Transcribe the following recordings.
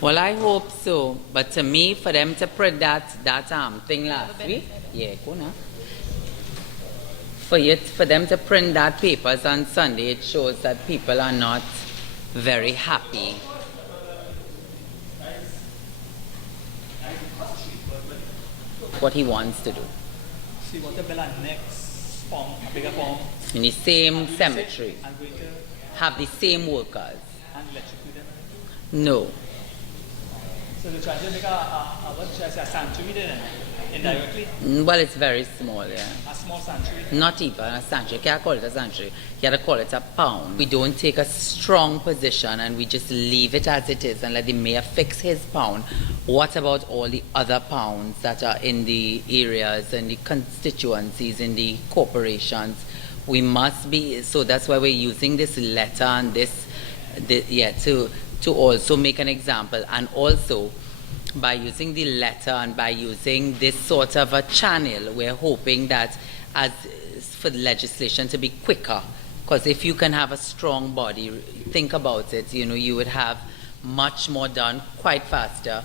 Well, I hope so. But to me, for them to print that thing last week, yeah, go now. For them to print that papers on Sunday, it shows that people are not very happy. What he wants to do. So you want to build a next farm, a bigger farm? In the same cemetery. Have the same workers. And electricity them? No. So they're trying to make a sanctuary then, indirectly? Well, it's very small, yeah. A small sanctuary? Not even a sanctuary. You can't call it a sanctuary. You have to call it a pound. We don't take a strong position and we just leave it as it is and let the mayor fix his pound. What about all the other pounds that are in the areas and the constituencies, in the corporations? We must be, so that's why we're using this letter and this to also make an example. And also, by using the letter and by using this sort of a channel, we're hoping that as for the legislation to be quicker, because if you can have a strong body, think about it, you would have much more done quite faster.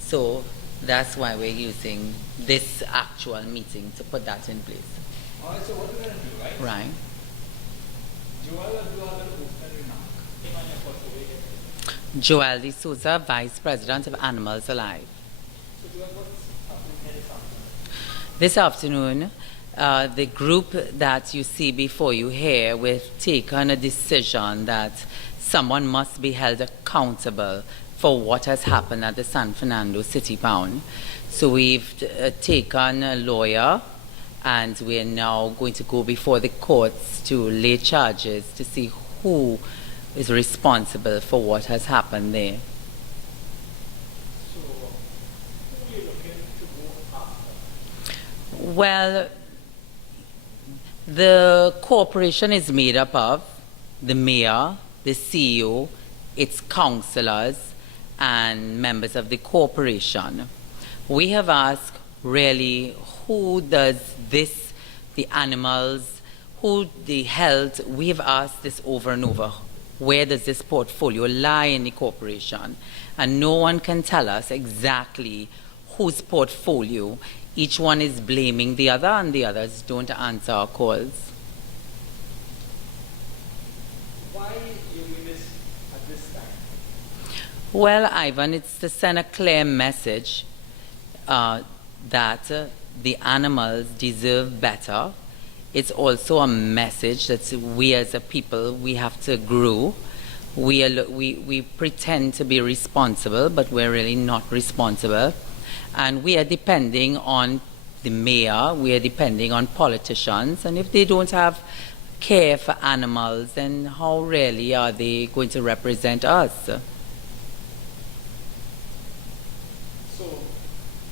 So that's why we're using this actual meeting to put that in place. All right, so what we're going to do, right? Right. Jowelle, do you have an opening remark? Jowelle De Souza, Vice President of Animals Alive. So Jowelle, what's happening here this afternoon? The group that you see before you here will take on a decision that someone must be held accountable for what has happened at the San Fernando City Pound. So we've taken a lawyer and we're now going to go before the courts to lay charges to see who is responsible for what has happened there. So, who are you looking to go after? Well, the corporation is made up of the mayor, the CEO, its councillors, and members of the corporation. We have asked really who does this, the animals, who the health, we have asked this over and over. Where does this portfolio lie in the corporation? And no one can tell us exactly whose portfolio. Each one is blaming the other and the others don't answer our calls. Why you doing this at this time? Well, Ivan, it's to send a clear message that the animals deserve better. It's also a message that we as a people, we have to grow. We pretend to be responsible, but we're really not responsible. And we are depending on the mayor, we are depending on politicians, and if they don't have care for animals, then how really are they going to represent us? So,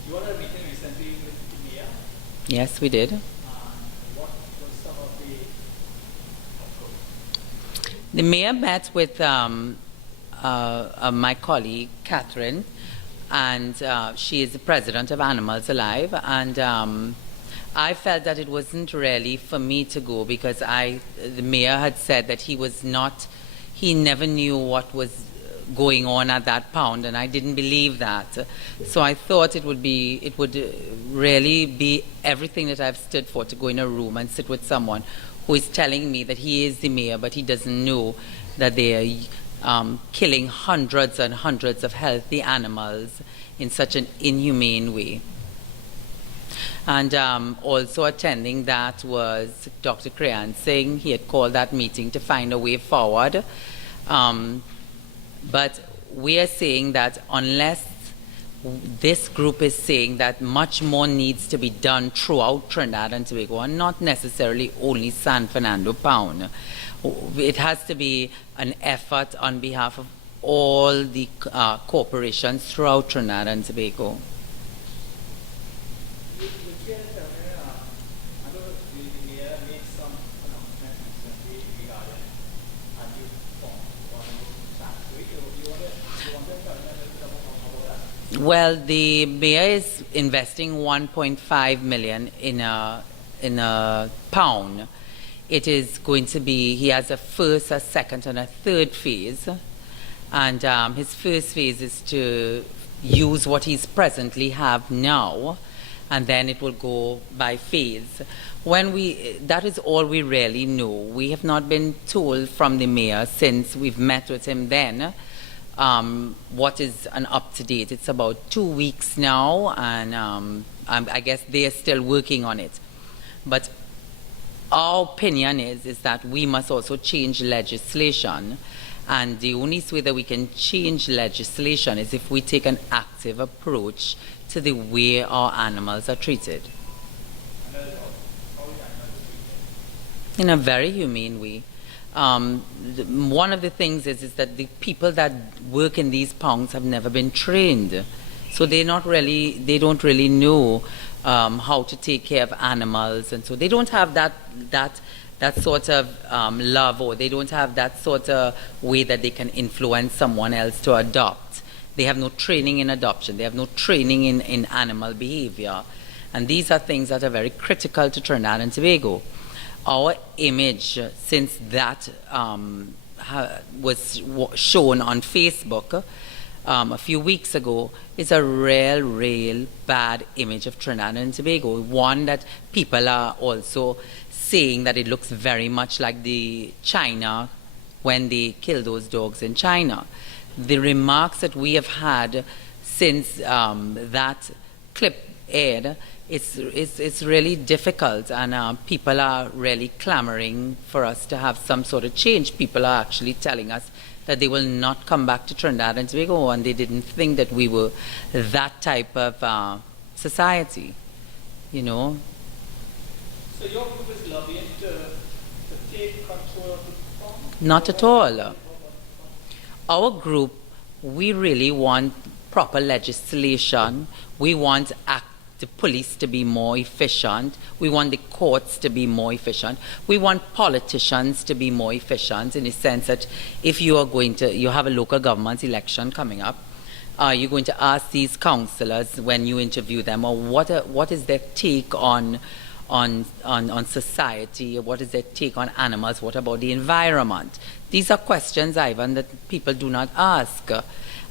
you had a meeting recently with the mayor? Yes, we did. What was some of the approach? The mayor met with my colleague, Catherine, and she is the president of Animals Alive, and I felt that it wasn't really for me to go because the mayor had said that he never knew what was going on at that pound, and I didn't believe that. So I thought it would really be everything that I've stood for, to go in a room and sit with someone who is telling me that he is the mayor, but he doesn't know that they are killing hundreds and hundreds of healthy animals in such an inhumane way. And also attending that was Dr. Krayan Singh. He had called that meeting to find a way forward. But we are saying that unless this group is saying that much more needs to be done throughout Trinidad and Tobago, and not necessarily only San Fernando Pound, it has to be an effort on behalf of all the corporations throughout Trinidad and Tobago. Well, the mayor is investing 1.5 million in a a pound, it is going to be, he has a first, a second, and a third phase. And his first phase is to use what he's presently have now, and then it will go by phase. That is all we really know. We have not been told from the mayor since we've met with him then what is an up-to-date. It's about 2 weeks now, and I guess they are still working on it. But our opinion is that we must also change legislation, and the only way that we can change legislation is if we take an active approach to the way our animals are treated. In a very humane way. One of the things is that the people that work in these pounds have never been trained, so they don't really know how to take care of animals, and so they don't have that sort of love, or they don't have that sort of way that they can influence someone else to adopt. They have no training in adoption. They have no training in animal behavior, and these are things that are very critical to Trinidad and Tobago. Our image, since that was shown on Facebook a few weeks ago, is a real bad image of Trinidad and Tobago. One that people are also saying that it looks very much like the China when they kill those dogs in China. The remarks that we have had since that clip aired, it's really difficult, and people are really clamoring for us to have some sort of change. People are actually telling us that they will not come back to Trinidad and Tobago, and they didn't think that we were that type of society, you know. So your group is lobbying to take control of the farm? Not at all. Our group, we really want proper legislation. We want the police to be more efficient. We want the courts to be more efficient. We want politicians to be more efficient, in the sense that if you have a local government election coming up, you're going to ask these councillors when you interview them, or what is their take on society, what is their take on animals, what about the environment? These are questions, Ivan, that people do not ask.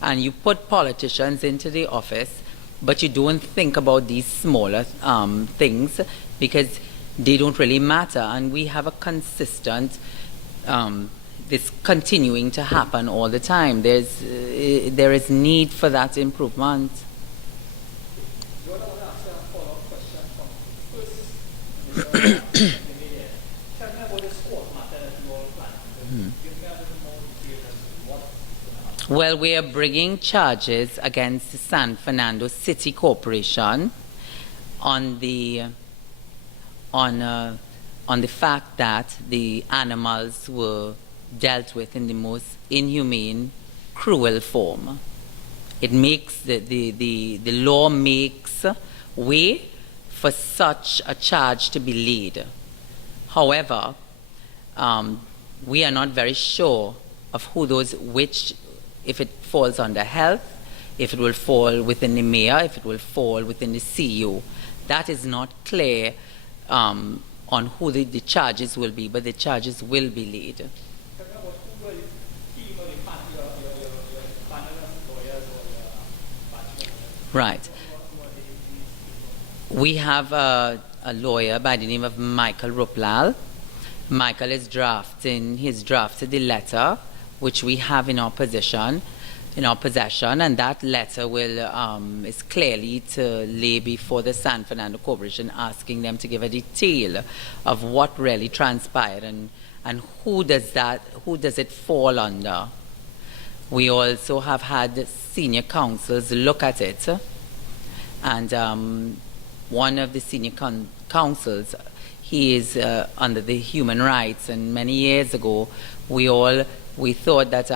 And you put politicians into the office, but you don't think about these smaller things, because they don't really matter. And we have a consistent, this continuing to happen all the time. There is need for that improvement. What I want to ask you a follow-up question from first. Tell me about this court matter that you all plan. Give me a little more detail as to what's going to happen. Well, we are bringing charges against the San Fernando City Corporation on the fact that the animals were dealt with in the most inhumane, cruel form. It makes the law makes way for such a charge to be laid. However, we are not very sure of if it falls under health, if it will fall within the mayor, if it will fall within the CEO. That is not clear on who the charges will be, but the charges will be laid. Right. We have a lawyer by the name of Michael Ruplal. Michael has drafted the letter which we have in our possession, and that letter is clearly to lay before the San Fernando Corporation, asking them to give a detail of what really transpired and who does it fall under. We also have had senior counsels look at it, and one of the senior counsels, he is under the human rights, and many years ago we thought that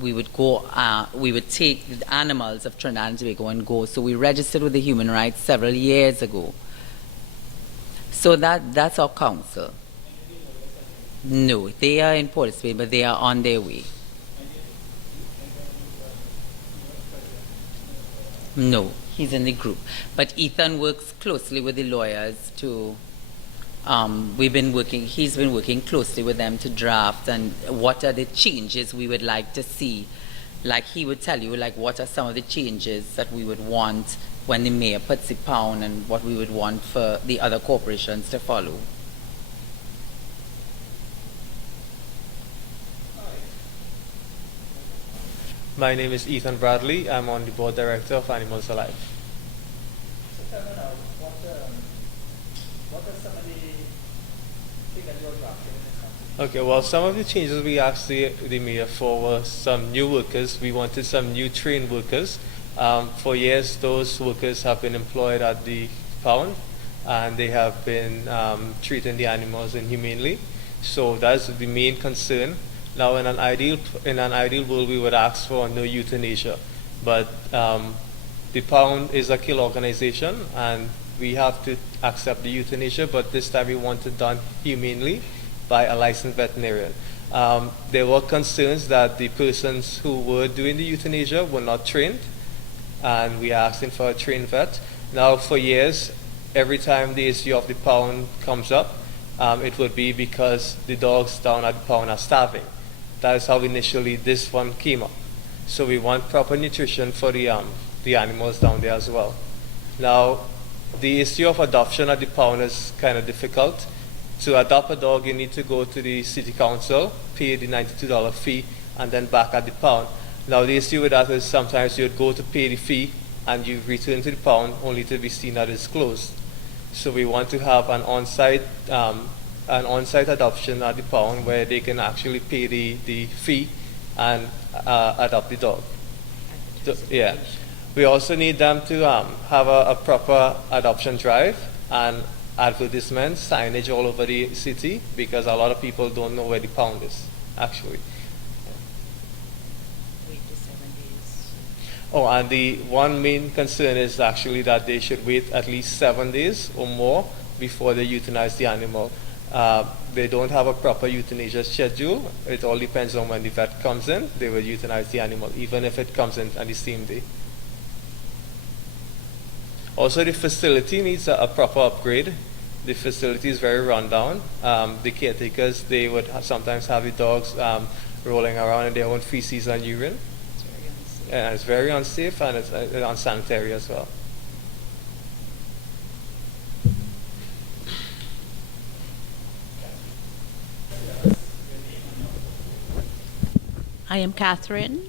we would take the animals of Trinidad and Tobago and go. So we registered with the human rights several years ago. So that's our counsel. No, they are in Port of Spain, but they are on their way. No, he's in the group. But Ethan works closely with the lawyers to he's been working closely with them to draft and what are the changes we would like to see. Like he would tell you, like what are some of the changes that we would want when the mayor puts the pound and what we would want for the other corporations to follow. My name is Ethan Bradley. I'm on the board director of Animals Alive. So tell me now, what are some of the things that you're drafting in this country? Okay, well, some of the changes we asked the mayor for were some new workers. We wanted some new trained workers. For years, those workers have been employed at the pound, and they have been treating the animals inhumanely. So that's the main concern. Now, in an ideal world, we would ask for no euthanasia, but the pound is a kill organization, and we have to accept the euthanasia. But this time, we want it done humanely by a licensed veterinarian. There were concerns that the persons who were doing the euthanasia were not trained, and we are asking for a trained vet. Now, for years, every time the issue of the pound comes up, it would be because the dogs down at the pound are starving. That is how initially this one came up. So we want proper nutrition for the animals down there as well. Now, the issue of adoption at the pound is kind of difficult. To adopt a dog, you need to go to the city council, pay the $92 fee, and then back at the pound. Now, the issue with that is sometimes you'd go to pay the fee and you return to the pound only to be seen that it's closed. So we want to have an on-site adoption at the pound where they can actually pay the fee and adopt the dog. So, yeah. We also need them to have a proper adoption drive and advertisements, signage all over the city, because a lot of people don't know where the pound is, actually. Wait to 7 days. Oh, and the one main concern is actually that they should wait at least 7 days or more before they euthanize the animal. They don't have a proper euthanasia schedule. It all depends on when the vet comes in. They will euthanize the animal, even if it comes in on the same day. Also, the facility needs a proper upgrade. The facility is very rundown. The caretakers, they would sometimes have the dogs rolling around in their own feces and urine. It's very unsafe. And it's very unsafe, and it's unsanitary as well. I am Catherine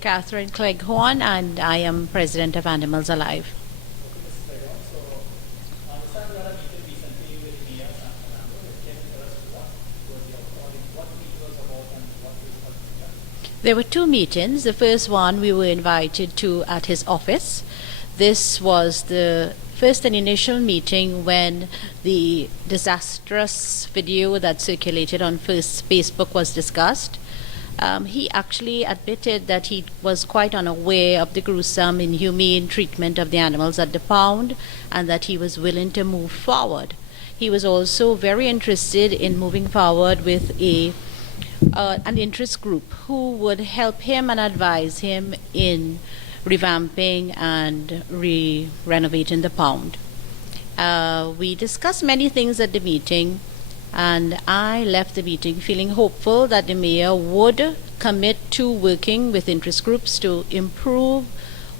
Cleghorn, and I am president of Animals Alive. Okay, Mr. Cleghorn, so I understand you had a meeting recently with the mayor of San Fernando. Can you tell us what was the outcome, what the meeting was about, and what was discussed? There were two meetings. The first one we were invited to at his office. This was the first and initial meeting when the disastrous video that circulated on Facebook was discussed. He actually admitted that he was quite unaware of the gruesome, inhumane treatment of the animals at the pound, and that he was willing to move forward. He was also very interested in moving forward with an interest group who would help him and advise him in revamping and renovating the pound. We discussed many things at the meeting, and I left the meeting feeling hopeful that the mayor would commit to working with interest groups to improve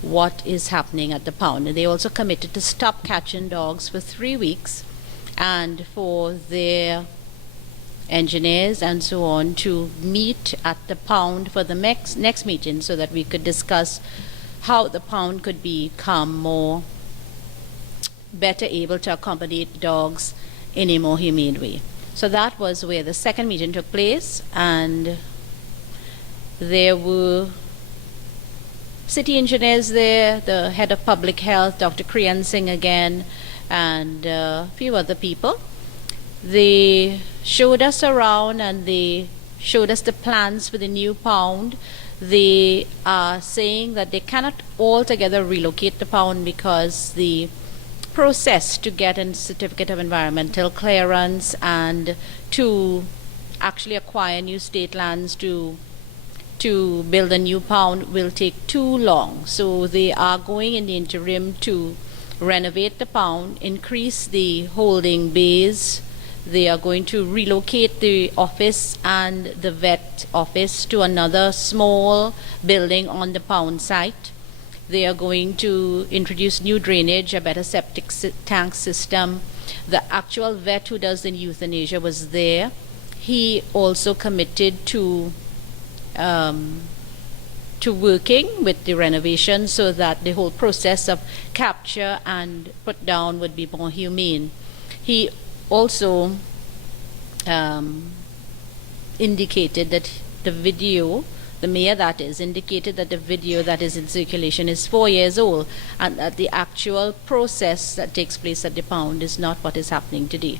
what is happening at the pound. And they also committed to stop catching dogs for 3 weeks, and for their engineers and so on to meet at the pound for the next meeting, so that we could discuss how the pound could become better able to accommodate dogs in a more humane way. So that was where the second meeting took place, and there were city engineers there, the head of public health, Dr. Kriyan Singh again, and a few other people. They showed us around, and they showed us the plans for the new pound. They are saying that they cannot altogether relocate the pound because the process to get a certificate of environmental clearance and to actually acquire new state lands to build a new pound will take too long. So they are going in the interim to renovate the pound, increase the holding bays, They are going to relocate the office and the vet office to another small building on the pound site. They are going to introduce new drainage, a better septic tank system. The actual vet who does the euthanasia was there. He also committed to working with the renovation so that the whole process of capture and put down would be more humane. He also indicated that the video, the mayor that is, indicated that the video that is in circulation is 4 years old, and that the actual process that takes place at the pound is not what is happening today.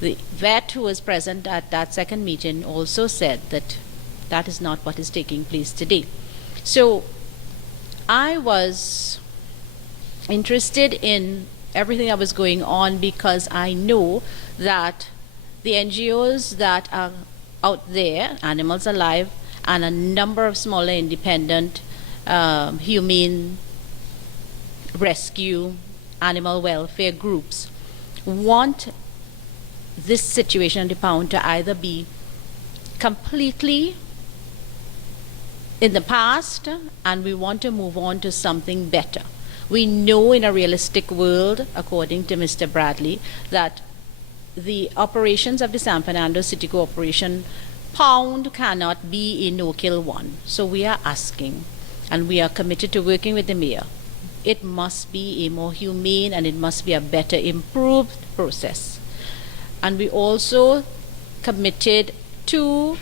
The vet who was present at that second meeting also said that that is not what is taking place today. So I was interested in everything that was going on because I know that the NGOs that are out there, Animals Alive, and a number of smaller independent humane rescue, animal welfare groups want this situation on the pound to either be completely in the past and we want to move on to something better. We know in a realistic world, according to Mr. Bradley, that the operations of the San Fernando City Corporation pound cannot be a no-kill one. So we are asking, and we are committed to working with the mayor. It must be a more humane and it must be a better improved process. And we also committed to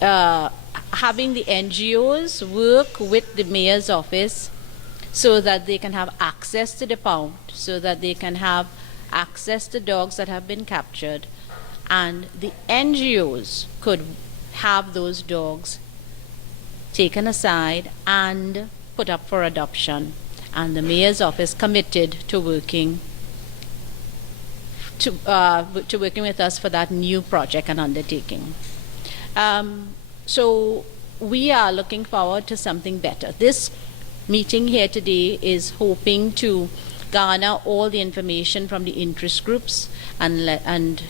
having the NGOs work with the mayor's office so that they can have access to the pound, so that they can have access to dogs that have been captured, and the NGOs could have those dogs taken aside and put up for adoption. And the mayor's office committed to working with us for that new project and undertaking. So we are looking forward to something better. This meeting here today is hoping to garner all the information from the interest groups and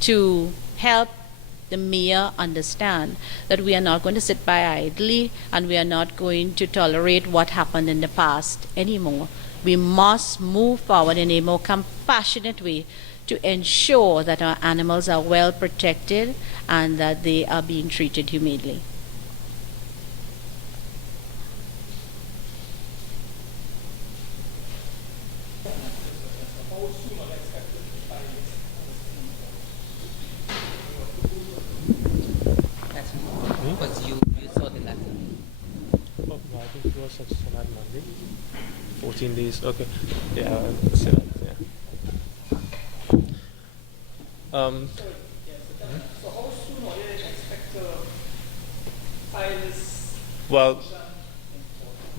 to help the mayor understand that we are not going to sit by idly and we are not going to tolerate what happened in the past anymore. We must move forward in a more compassionate way to ensure that our animals are well protected and that they are being treated humanely. Because you saw the letter. Oh, no, I think it was on that Monday. 14 days, okay. Yeah, I'll say that, yeah. So how soon are you expect to file this? Well,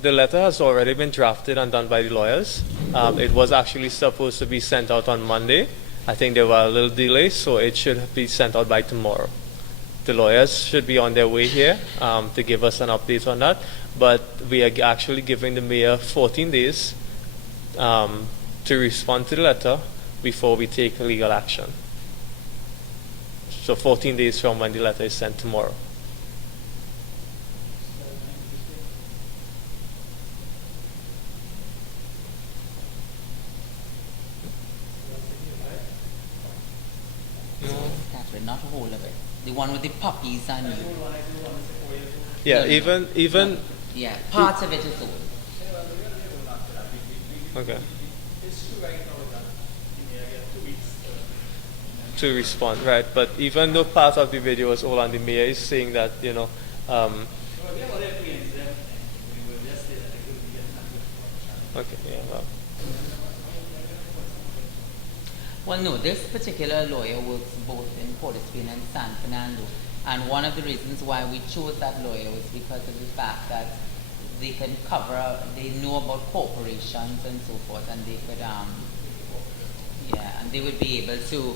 the letter has already been drafted and done by the lawyers. It was actually supposed to be sent out on Monday. I think there were a little delays, so it should be sent out by tomorrow. The lawyers should be on their way here to give us an update on that. But we are actually giving the mayor 14 days to respond to the letter before we take legal action. So 14 days from when the letter is sent tomorrow. Catherine, not whole of it. The one with the puppies and you. Yeah, No. even Yeah, parts of it is old. okay. It's true right now that you may get 2 weeks To respond, right? But even though part of the video was all on the mayor is saying that, you know, well, we have other claims and we will just say that they could be getting okay, yeah, well, Well, no, this particular lawyer works both in Port of Spain and San Fernando. And one of the reasons why we chose that lawyer was because of the fact that they can cover, they know about corporations and so forth, and they could, and they would be able to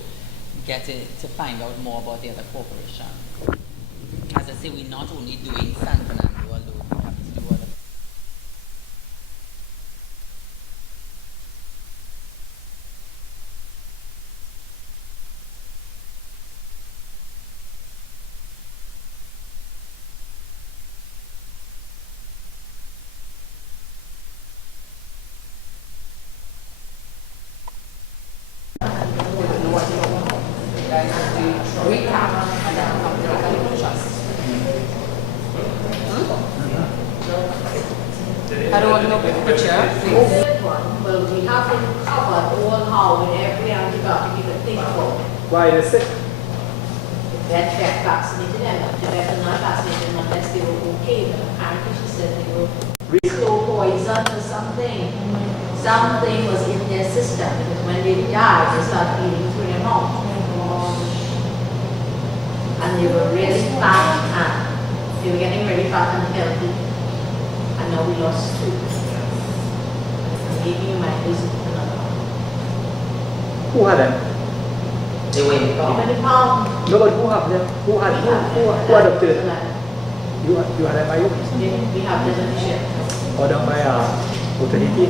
get it, to find out more about the other corporation. As I say, we're not only doing San Fernando alone, we have to do other. guys to recap and then come to the conclusions. I don't want to look at the picture, please. Well, we have been covered all how with every antibiotic you can think of. Why is it? Vet vaccinated them, the vet are not vaccinated them unless they were okay, but apparently she said they were slow poison or something. Something was in their system because when they died, they started eating through their mouth. And they were really fat and they were getting really fat and healthy. And now we lost 2. And maybe you might lose another one. Who had them? They were in the How car. many pounds? No, but who have them? Who had We who have adopted? them. You had them by you? We have them in the ship. Or them by authority?